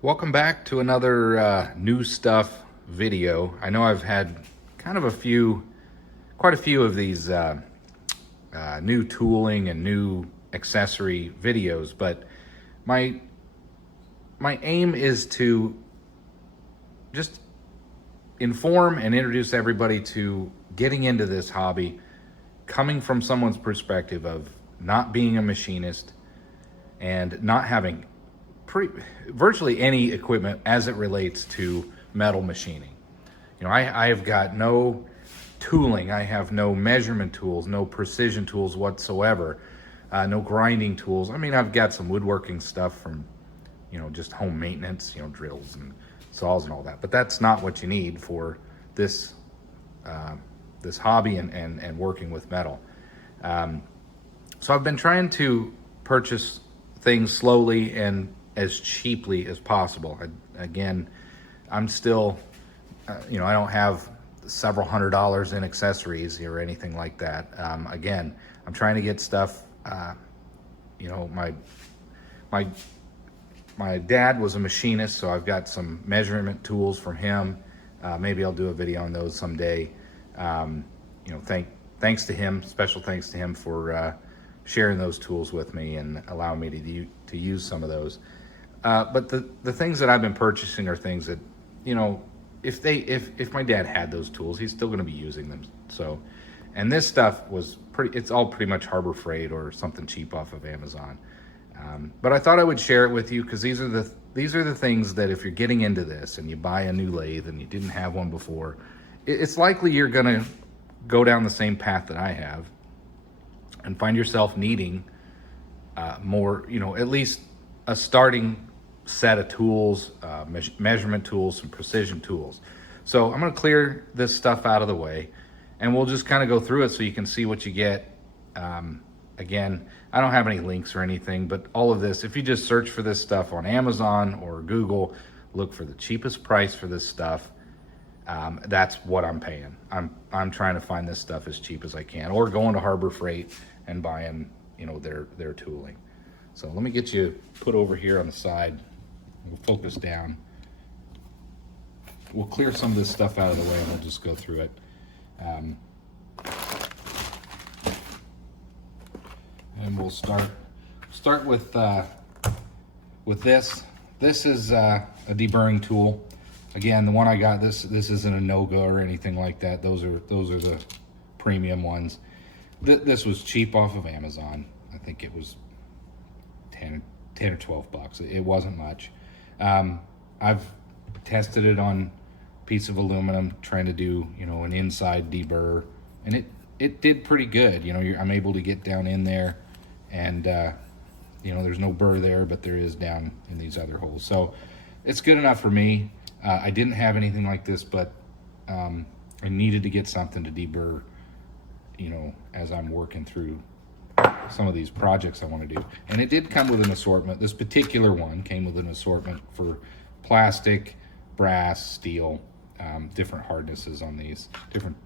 Welcome back to another new stuff video. I know I've had quite a few of these new tooling and new accessory videos, but my aim is to just inform and introduce everybody to getting into this hobby, coming from someone's perspective of not being a machinist and not having virtually any equipment as it relates to metal machining. You know, I have got no tooling. I have no measurement tools, no precision tools whatsoever, no grinding tools. I mean, I've got some woodworking stuff from, just home maintenance, drills and saws and all that. But that's not what you need for this this hobby and working with metal. So I've been trying to purchase things slowly and as cheaply as possible. I'm still, I don't have several $100s in accessories or anything like that. Again, I'm trying to get stuff. My dad was a machinist, so I've got some measurement tools from him. Maybe I'll do a video on those someday. Thanks to him, special thanks to him for sharing those tools with me and allowing me to use some of those. But the things that I've been purchasing are things that, if my dad had those tools, he's still going to be using them. So, and this stuff it's all pretty much Harbor Freight or something cheap off of Amazon. But I thought I would share it with you because these are the things that if you're getting into this and you buy a new lathe and you didn't have one before, it's likely you're going to go down the same path that I have and find yourself needing more, at least a starting set of tools, measurement tools, some precision tools. So I'm going to clear this stuff out of the way and we'll just kind of go through it so you can see what you get. Again, I don't have any links or anything, but all of this, if you just search for this stuff on Amazon or Google, look for the cheapest price for this stuff. That's what I'm paying. I'm trying to find this stuff as cheap as I can, or going to Harbor Freight and buying, their tooling. So let me get you put over here on the side. We'll focus down. We'll clear some of this stuff out of the way and we'll just go through it. And we'll start with this. This is a deburring tool. Again, the one I got, this isn't a no-go or anything like that. Those are the premium ones. This was cheap off of Amazon. I think it was 10 or 12 bucks. It wasn't much. I've tested it on a piece of aluminum, trying to do, an inside deburr, and it did pretty good. I'm able to get down in there, and there's no burr there, but there is down in these other holes. So it's good enough for me. I didn't have anything like this, but I needed to get something to deburr, as I'm working through some of these projects I want to do. And it did come with an assortment. This particular one came with an assortment for plastic, brass, steel, different hardnesses on these, different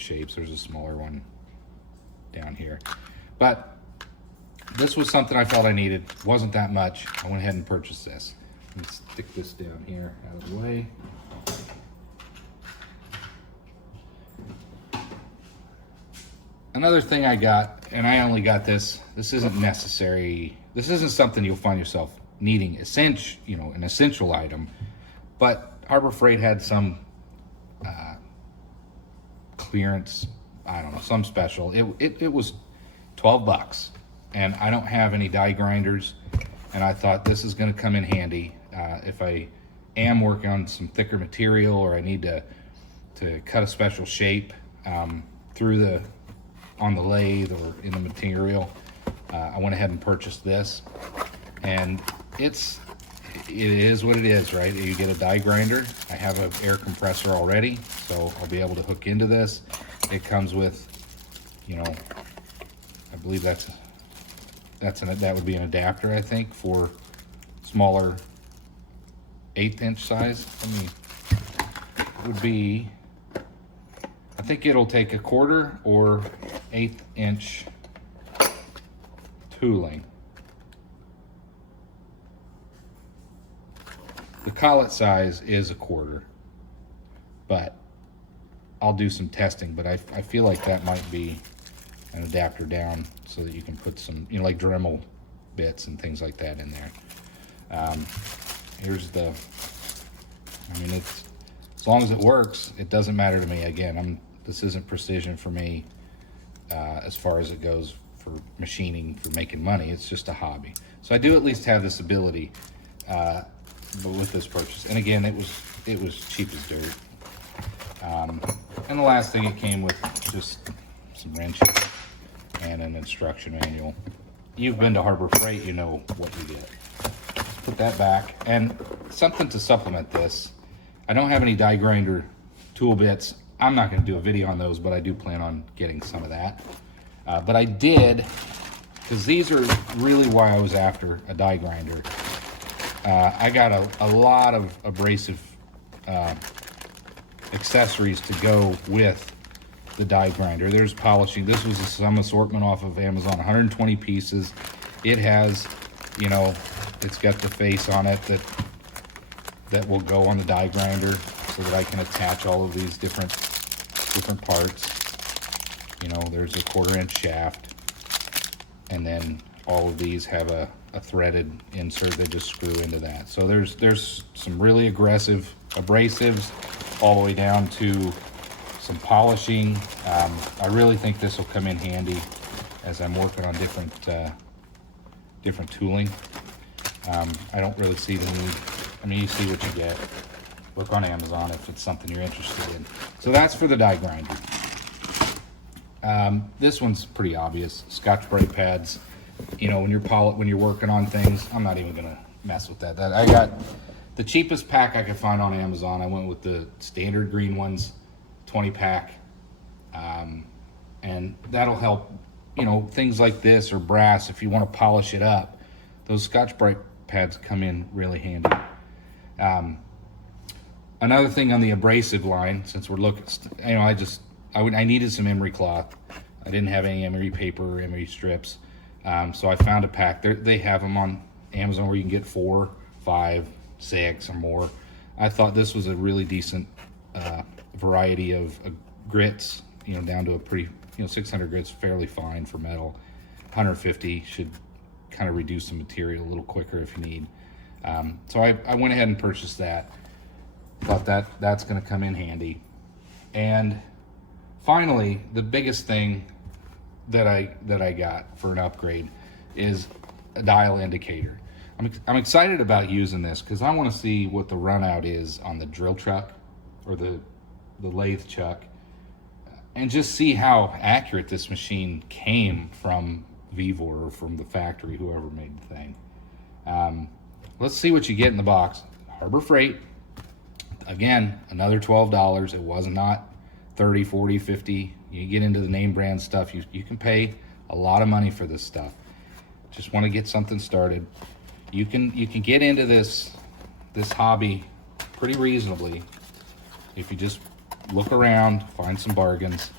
shapes. There's a smaller one down here. But this was something I felt I needed. Wasn't that much. I went ahead and purchased this. Let me stick this down here out of the way. Another thing I got, and I only got this isn't necessary. This isn't something you'll find yourself needing, an essential item. But Harbor Freight had some clearance, I don't know, some special. It was 12 bucks, and I don't have any die grinders, and I thought this is going to come in handy if I am working on some thicker material or I need to cut a special shape on the lathe or in the material. I went ahead and purchased this, and it is what it is, right? You get a die grinder. I have an air compressor already, so I'll be able to hook into this. It comes with, I believe that would be an adapter, I think, for smaller 1/8 inch size. It would be, I think it'll take a 1/4 or 1/8 inch tooling. The collet size is 1/4, but I'll do some testing, but I feel like that might be an adapter down so that you can put some, you know, like Dremel bits and things like that in there. Here's the, I mean, it's, as long as it works, it doesn't matter to me. Again, this isn't precision for me as far as it goes for machining, for making money. It's just a hobby. So I do at least have this ability with this purchase. And again, it was cheap as dirt. And the last thing, it came with just some wrenches and an instruction manual. You've been to Harbor Freight, you know what you get. Let's put that back. And something to supplement this, I don't have any die grinder tool bits. I'm not going to do a video on those, but I do plan on getting some of that. But I did, because these are really why I was after a die grinder. I got a lot of abrasive accessories to go with the die grinder. There's polishing. This was some assortment off of Amazon, 120 pieces. It has, you know, it's got the face on it that will go on the die grinder so that I can attach all of these different parts. You know, there's a 1/4 inch shaft, and then all of these have a threaded insert that just screw into that. So there's some really aggressive abrasives all the way down to some polishing. I really think this will come in handy as I'm working on different tooling. I don't really see the need. I mean, you see what you get. Look on Amazon if it's something you're interested in. So that's for the die grinder. This one's pretty obvious. Scotch brake pads. You know, when you're working on things, I'm not even gonna mess with that. I got the cheapest pack I could find on Amazon. I went with the standard green ones, 20 pack, and that'll help. You know, things like this or brass, if you want to polish it up, those Scotch brake pads come in really handy. Another thing on the abrasive line, since we're looking, you know, I needed some emery cloth. I didn't have any emery paper or emery strips. So I found a pack. They have them on Amazon where you can get 4, 5, 6 or more. I thought this was a really decent variety of grits, you know, down to a pretty, you know, 600 grits, fairly fine for metal. 150 should kind of reduce the material a little quicker if you need. So I went ahead and purchased that. Thought that's going to come in handy. And finally, the biggest thing that I got for an upgrade is a dial indicator. I'm excited about using this because I want to see what the run out is on the drill chuck or the lathe chuck, and just see how accurate this machine came from Vevor or from the factory, whoever made the thing. Let's see what you get in the box. Harbor Freight, again, another $12. It was not 30, 40, 50. You get into the name brand stuff, you can pay a lot of money for this stuff. Just want to get something started. You can get into this hobby pretty reasonably if you just look around, find some bargains,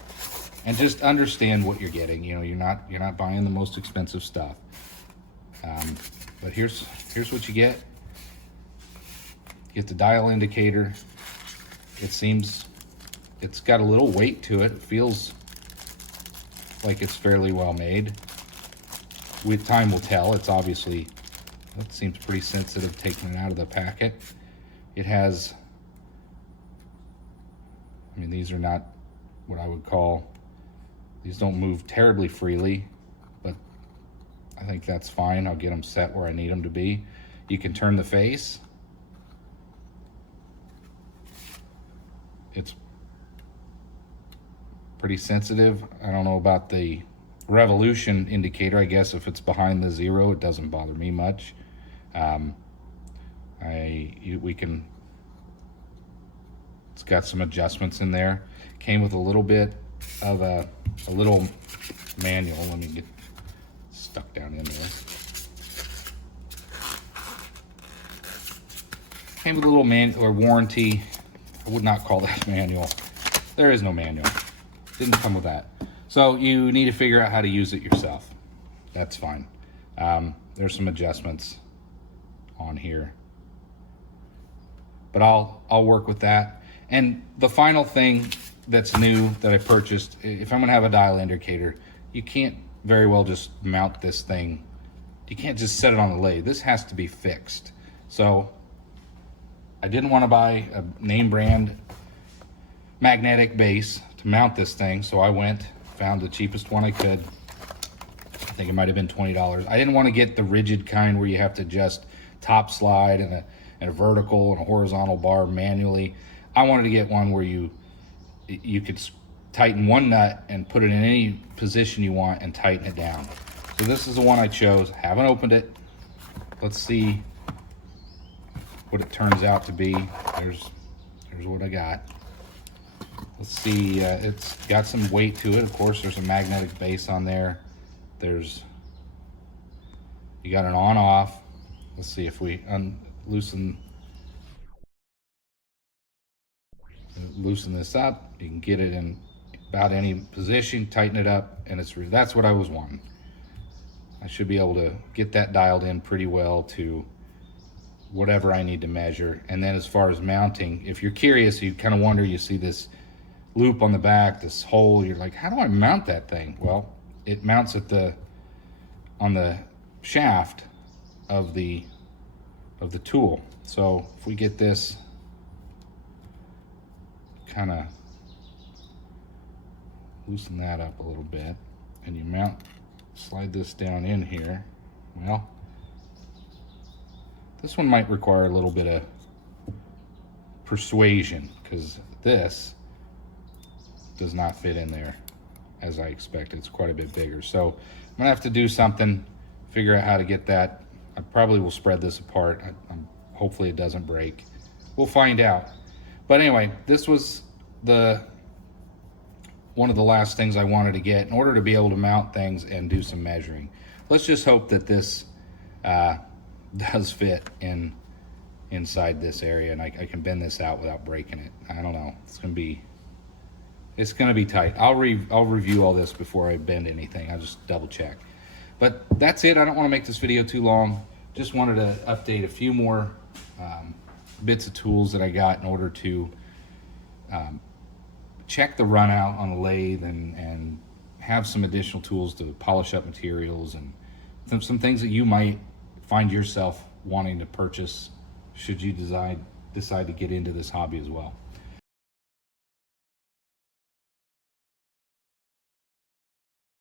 and just understand what you're getting. You know, you're not buying the most expensive stuff. But here's what you get. You get the dial indicator. It's got a little weight to it. It feels like it's fairly well made. With time will tell. It seems pretty sensitive taking it out of the packet. It has, I mean, these are not what I would call, these don't move terribly freely, but I think that's fine. I'll get them set where I need them to be. You can turn the face. It's pretty sensitive. I don't know about the revolution indicator. I guess if it's behind the 0, it doesn't bother me much. It's got some adjustments in there. Came with a little bit of a little manual. Let me get stuck down in there. Came with a little manual or warranty. I would not call that manual. There is no manual. Didn't come with that. So you need to figure out how to use it yourself. That's fine. There's some adjustments on here. but I'll work with that. And the final thing that's new that I purchased, if I'm gonna have a dial indicator, you can't very well just mount this thing. You can't just set it on the lathe. This has to be fixed. So I didn't want to buy a name brand magnetic base to mount this thing, so I found the cheapest one I could. I think it might have been $20. I didn't want to get the rigid kind where you have to just top slide and a vertical and a horizontal bar manually. I wanted to get one where you could tighten one nut and put it in any position you want and tighten it down. So this is the one I chose. Haven't opened it. Let's see what it turns out to be. There's what I got. Let's see, it's got some weight to it. Of course, there's a magnetic base on there. You got an on-off. Let's see if we loosen this up. You can get it in about any position, tighten it up, and that's what I was wanting. I should be able to get that dialed in pretty well to whatever I need to measure. And then as far as mounting, if you're curious, you kind of wonder, you see this loop on the back, this hole, you're like, how do I mount that thing? Well, it mounts on the shaft of the tool. So if we get this kind of loosen that up a little bit, and you slide this down in here, well, this one might require a little bit of persuasion, because this does not fit in there as I expected. It's quite a bit bigger. So I'm gonna have to do something, figure out how to get that. I probably will spread this apart. Hopefully it doesn't break. We'll find out. But anyway, this was one of the last things I wanted to get in order to be able to mount things and do some measuring. Let's just hope that this does fit inside this area, and I can bend this out without breaking it. I don't know. It's gonna be tight. I'll review all this before I bend anything. I'll just double check. But that's it. I don't want to make this video too long. Just wanted to update a few more bits of tools that I got in order to check the run out on the lathe and have some additional tools to polish up materials and some things that you might find yourself wanting to purchase should you decide to get into this hobby as well.